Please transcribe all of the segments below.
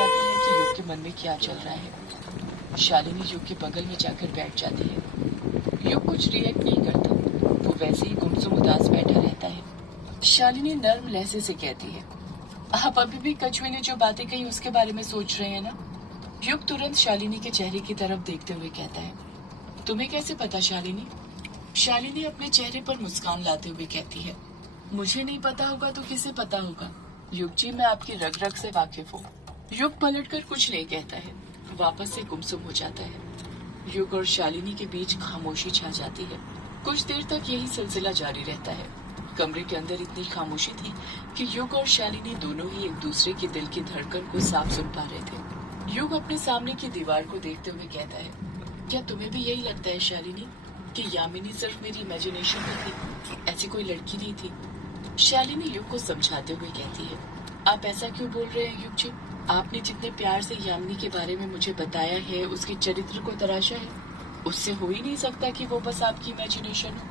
जाती है कि युग के मन में क्या चल रहा है। शालिनी युग के बगल में जाकर बैठ जाती है। युग कुछ रिएक्ट नहीं करता, वो वैसे ही गुमसुम उदास बैठा रहता है। शालिनी नर्म लहजे से कहती है, आप अभी भी कछुए ने जो बातें कही उसके बारे में सोच रहे हैं ना? युग तुरंत शालिनी के चेहरे की तरफ देखते हुए कहता है, तुम्हें कैसे पता शालिनी? शालिनी अपने चेहरे पर मुस्कान लाते हुए कहती है, मुझे नहीं पता होगा तो किसे पता होगा? युग जी, मैं आपकी रग रग से वाकिफ हूँ। युग पलटकर कुछ नहीं कहता है, वापस से गुमसुम हो जाता है। युग और शालिनी के बीच खामोशी छा जाती है। कुछ देर तक यही सिलसिला जारी रहता है। कमरे के अंदर इतनी खामोशी थी कि युग और शालिनी दोनों ही एक दूसरे के दिल की धड़कन को साफ सुन पा रहे थे। युग अपने सामने की दीवार को देखते हुए कहता है, क्या तुम्हें भी यही लगता है शालिनी कि यामिनी सिर्फ मेरी इमेजिनेशन में थी, ऐसी कोई लड़की नहीं थी? शालिनी युग को समझाते हुए कहती है, आप ऐसा क्यों बोल रहे हैं युग जी? आपने जितने प्यार से यामिनी के बारे में मुझे बताया है, उसके चरित्र को तराशा है, उससे हो ही नहीं सकता कि वो बस आपकी इमेजिनेशन हो।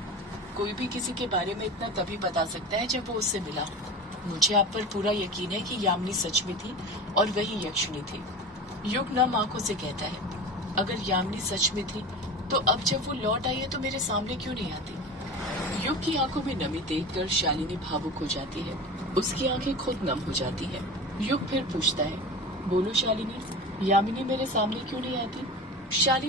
कोई भी किसी के बारे में इतना तभी बता सकता है जब वो उससे मिला हो। मुझे आप पर पूरा यकीन है कि यामिनी सच में थी और वही यक्षिणी थी। युग नम आंखों से कहता है, अगर यामिनी सच में थी तो अब जब वो लौट आई है तो मेरे सामने क्यों नहीं आती? युग की आंखों में नमी देखकर शालिनी भावुक हो जाती है। उसकी आंखें खुद नम हो जाती है। युग फिर पूछता है, बोलो शालिनी, यामिनी मेरे सामने क्यों नहीं आती? शालिनी